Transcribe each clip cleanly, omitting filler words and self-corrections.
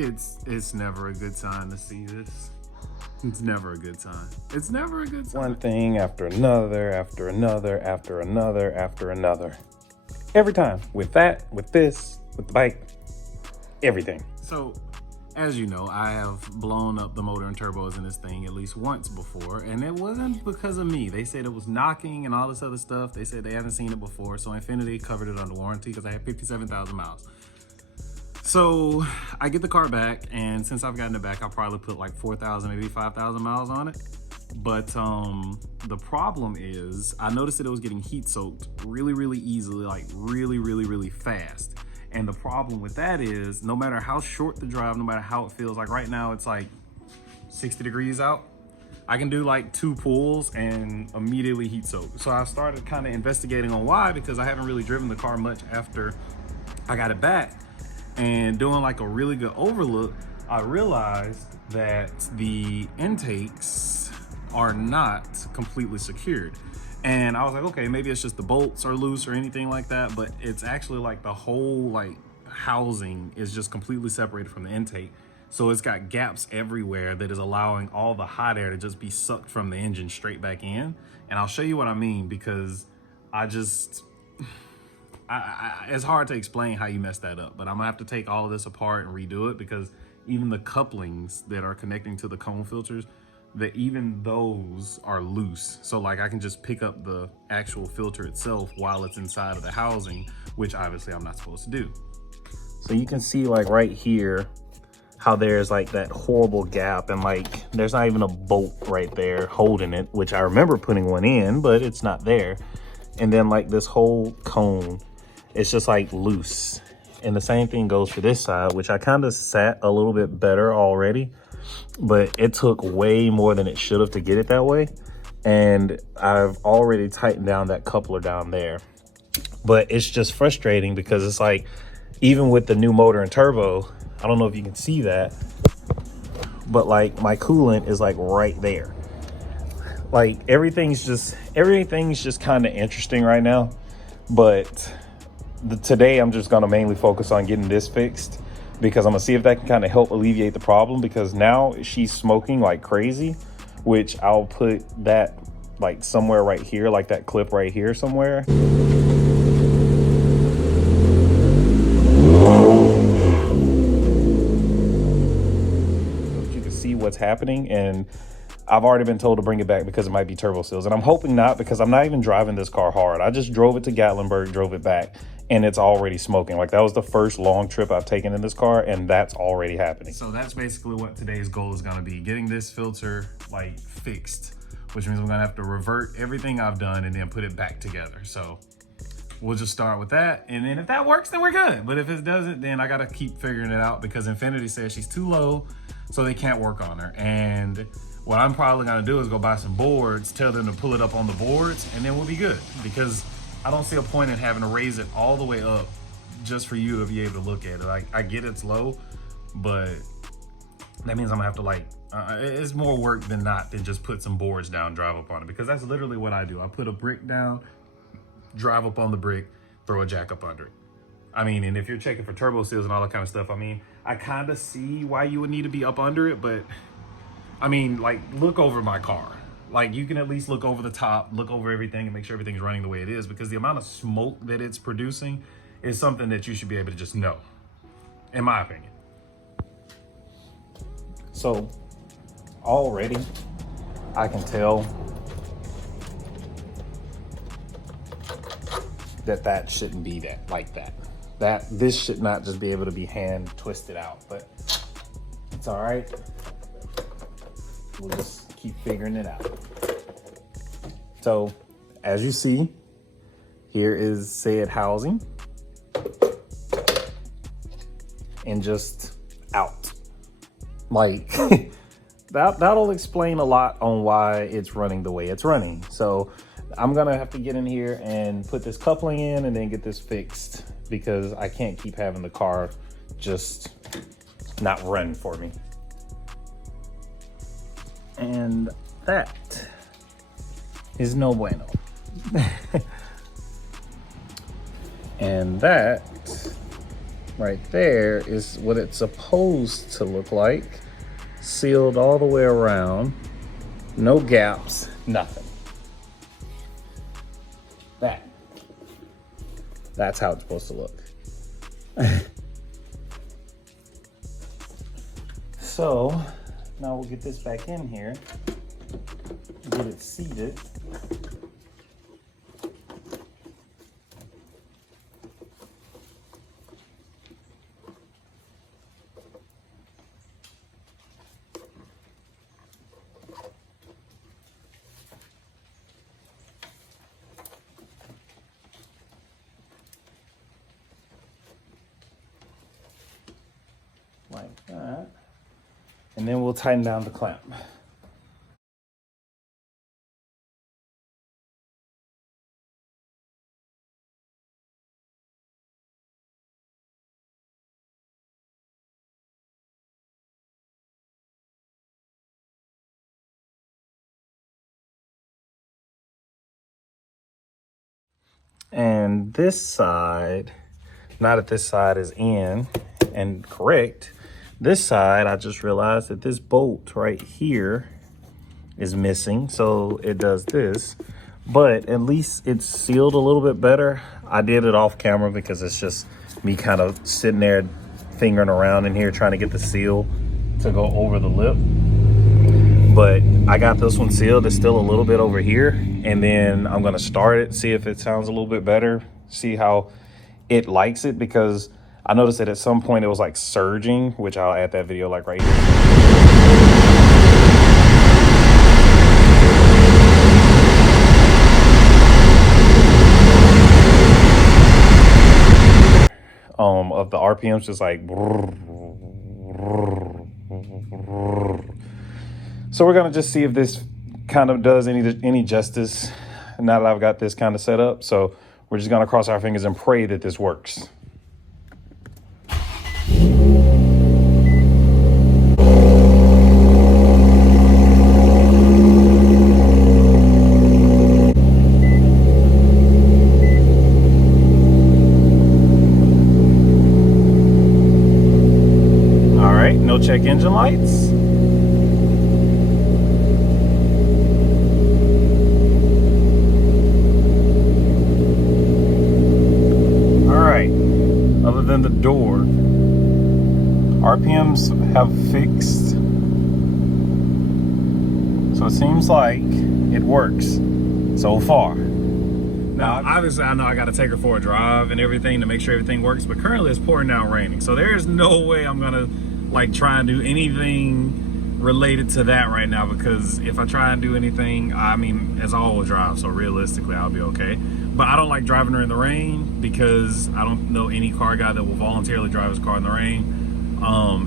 It's never a good sign to see this. It's never a good sign. It's never a good sign. One thing after another, after another, after another, after another. Every time. With that, with this, with the bike, everything. So, as you know, I have blown up the motor and turbos in this thing at least once before, and it wasn't because of me. They said it was knocking and all this other stuff. They said they haven't seen it before, so Infinity covered it under warranty because I had 57,000 miles. So I get the car back, and since I've gotten it back, I'll probably put like 4,000, maybe 5,000 miles on it. But the problem is I noticed that it was getting heat soaked really, really easily, like really, really, really fast. And the problem with that is no matter how short the drive, no matter how it feels, like right now it's like 60 degrees out. I can do like 2 pulls and immediately heat soak. So I started kind of investigating on why, because I haven't really driven the car much after I got it back. And doing like a really good overlook, I realized that the intakes are not completely secured. And I was like, okay, maybe it's just the bolts are loose or anything like that, but it's actually like the whole like housing is just completely separated from the intake. So it's got gaps everywhere that is allowing all the hot air to just be sucked from the engine straight back in. And I'll show you what I mean, because it's hard to explain how you mess that up, but I'm gonna have to take all of this apart and redo it, because even the couplings that are connecting to the cone filters, that even those are loose. So like I can just pick up the actual filter itself while it's inside of the housing, which obviously I'm not supposed to do. So you can see like right here how there's like that horrible gap, and like there's not even a bolt right there holding it, which I remember putting one in, but it's not there. And then like this whole cone, it's just like loose. And the same thing goes for this side, which I kind of sat a little bit better already, but it took way more than it should have to get it that way. And I've already tightened down that coupler down there. But it's just frustrating because it's like, even with the new motor and turbo, I don't know if you can see that, but like my coolant is like right there. Like everything's just kind of interesting right now. But today I'm just gonna mainly focus on getting this fixed, because I'm gonna see if that can kind of help alleviate the problem, because now she's smoking like crazy, which I'll put that like somewhere right here, like that clip right here somewhere. You can see what's happening, and I've already been told to bring it back because it might be turbo seals, and I'm hoping not, because I'm not even driving this car hard. I just drove it to Gatlinburg, drove it back, and it's already smoking. Like that was the first long trip I've taken in this car, and that's already happening. So that's basically what today's goal is gonna be, getting this filter like fixed, which means I'm gonna have to revert everything I've done and then put it back together. So we'll just start with that. And then if that works, then we're good. But if it doesn't, then I gotta keep figuring it out, because Infinity says she's too low, so they can't work on her. And what I'm probably gonna do is go buy some boards, tell them to pull it up on the boards, and then we'll be good. Because I don't see a point in having to raise it all the way up just for you to be able to look at it. Like, I get it's low, but that means I'm gonna have to like, it's more work than not than just put some boards down, drive up on it, because that's literally what I do. I put a brick down, drive up on the brick, throw a jack up under it. I mean, and if you're checking for turbo seals and all that kind of stuff, I mean, I kind of see why you would need to be up under it, but I mean, like, look over my car. Like, you can at least look over the top, look over everything, and make sure everything's running the way it is, because the amount of smoke that it's producing is something that you should be able to just know, in my opinion. So already I can tell that shouldn't be like that. This should not just be able to be hand twisted out, but it's all right. We'll just keep figuring it out. So as you see, here is said housing, and just out. Like that'll explain a lot on why it's running the way it's running. So I'm gonna have to get in here and put this coupling in and then get this fixed, because I can't keep having the car just not run for me. And that is no bueno. And that right there is what it's supposed to look like. Sealed all the way around. No gaps, nothing. That's how it's supposed to look. So now we'll get this back in here, get it seated. Like that. And then we'll tighten down the clamp. And this side, now that this side is in and correct, this side, I just realized that this bolt right here is missing. So it does this, but at least it's sealed a little bit better. I did it off camera because it's just me kind of sitting there fingering around in here trying to get the seal to go over the lip. But I got this one sealed. It's still a little bit over here. And then I'm gonna start it, see if it sounds a little bit better, see how it likes it, because I noticed that at some point it was like surging, which I'll add that video like right here. Of the RPMs, just like. So we're gonna just see if this kind of does any justice now that I've got this kind of set up. So we're just gonna cross our fingers and pray that this works. All right, no check engine lights. Other than the door, RPMs have fixed, so it seems like it works so far. Now, obviously, I know I got to take her for a drive and everything to make sure everything works, but currently it's pouring down raining, so there is no way I'm gonna like try and do anything related to that right now, because if I try and do anything, I mean, it's all-wheel drive, so realistically I'll be okay. But I don't like driving her in the rain, because I don't know any car guy that will voluntarily drive his car in the rain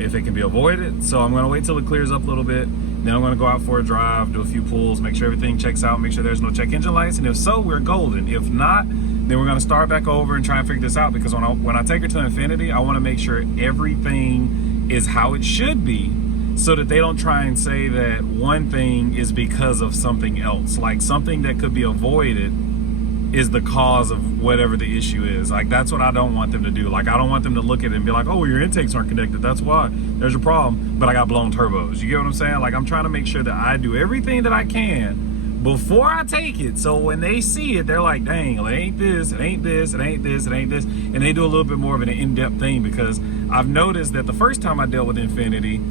if it can be avoided. So I'm gonna wait till it clears up a little bit. Then I'm gonna go out for a drive, do a few pulls, make sure everything checks out, make sure there's no check engine lights. And if so, we're golden. If not, then we're gonna start back over and try and figure this out, because when I take her to Infinity, I wanna make sure everything is how it should be, so that they don't try and say that one thing is because of something else. Like something that could be avoided is the cause of whatever the issue is. Like, that's what I don't want them to do. Like, I don't want them to look at it and be like, oh, your intakes aren't connected, that's why there's a problem, but I got blown turbos. You get what I'm saying? Like, I'm trying to make sure that I do everything that I can before I take it, so when they see it, they're like, dang, well, it ain't this, it ain't this, it ain't this, it ain't this. And they do a little bit more of an in-depth thing, because I've noticed that the first time I dealt with Infinity,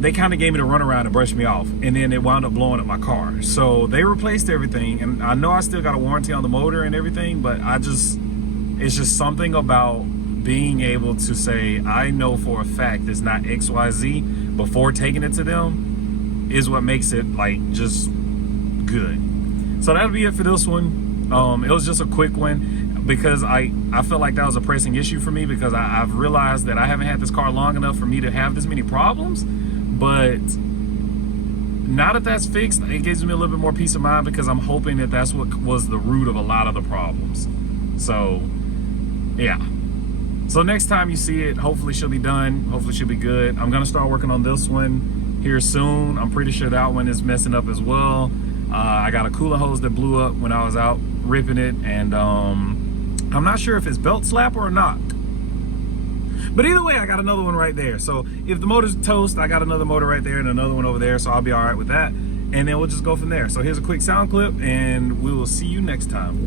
they kind of gave me the runaround and brushed me off, and then it wound up blowing up my car. So they replaced everything, and I know I still got a warranty on the motor and everything, but it's just something about being able to say, I know for a fact it's not XYZ before taking it to them is what makes it like just good. So that'll be it for this one. It was just a quick one, because I felt like that was a pressing issue for me, because I've realized that I haven't had this car long enough for me to have this many problems. But now that that's fixed, it gives me a little bit more peace of mind, because I'm hoping that that's what was the root of a lot of the problems. So yeah, so next time you see it, hopefully she'll be done, hopefully she'll be good. I'm gonna start working on this one here soon. I'm pretty sure that one is messing up as well. I got a coolant hose that blew up when I was out ripping it, and I'm not sure if it's belt slap or not. But either way, I got another one right there. So if the motor's toast, I got another motor right there and another one over there. So I'll be all right with that. And then we'll just go from there. So here's a quick sound clip and we will see you next time.